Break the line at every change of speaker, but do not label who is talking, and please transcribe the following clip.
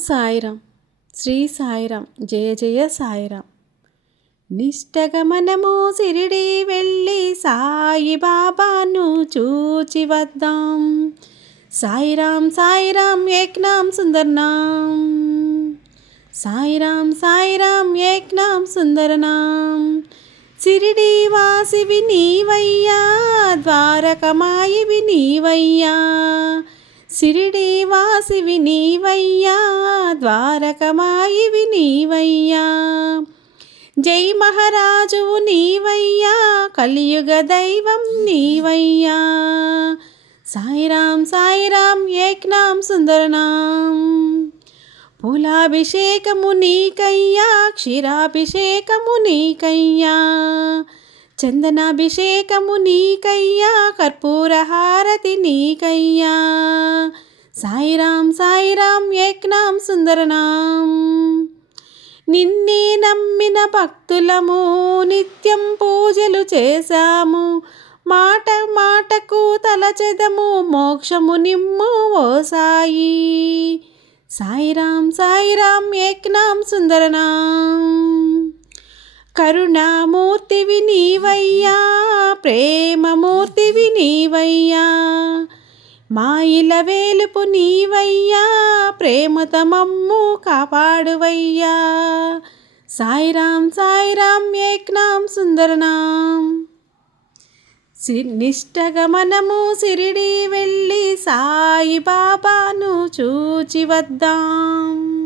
సాయిరాం. శ్రీ సాయిరాం. జయ జయ సాయిరాం. నిష్టగమనము సిరిడి వెళ్ళి సాయిబాబాను చూచి వద్దాం. సాయిరాం సాయిరాం ఏక్నాం సుందర్నాం. సాయిరాం సాయిరాం ఏక్నాం సుందరనాం. సిరిడి వాసివి నీవయ్యా ద్వారకమాయివి నీవయ్యా. సిరిడి వాసివి నీవయ్యా ద్వారకమాయివి నీవయ్యా. జై మహారాజువు నీవయ్యా కలియుగ దైవం నీవయ్యా. సాయిరాం సాయిరాం ఏక్నాం సుందరనాం. పూలాభిషేకము నీకయ్యా క్షీరాభిషేకము నీకయ్యా. చందనాభిషేకము నీకయ్యా కర్పూరహారతి నీకయ్యా. సాయిరాం సాయిరాం ఏక్నాం సుందరనాం. నిన్నే నమ్మిన భక్తులము నిత్యం పూజలు చేశాము. మాట మాటకు తలచెదము మోక్షము నిమ్ము ఓ సాయి. సాయిరాం సాయిరాం ఏక్నాం సుందరనాం. కరుణామూర్తివి నీవయ్యా ప్రేమమూర్తివి నీవయ్యా మాయిల వేలుపు నీవయ్యా ప్రేమత మమ్ము కాపాడువయ్యా. సాయిరాం సాయిరాం ఏక్నాం సుందరనాం. నిష్టగమనము సిరిడి వెళ్ళి సాయిబాబాను చూచి వద్దాం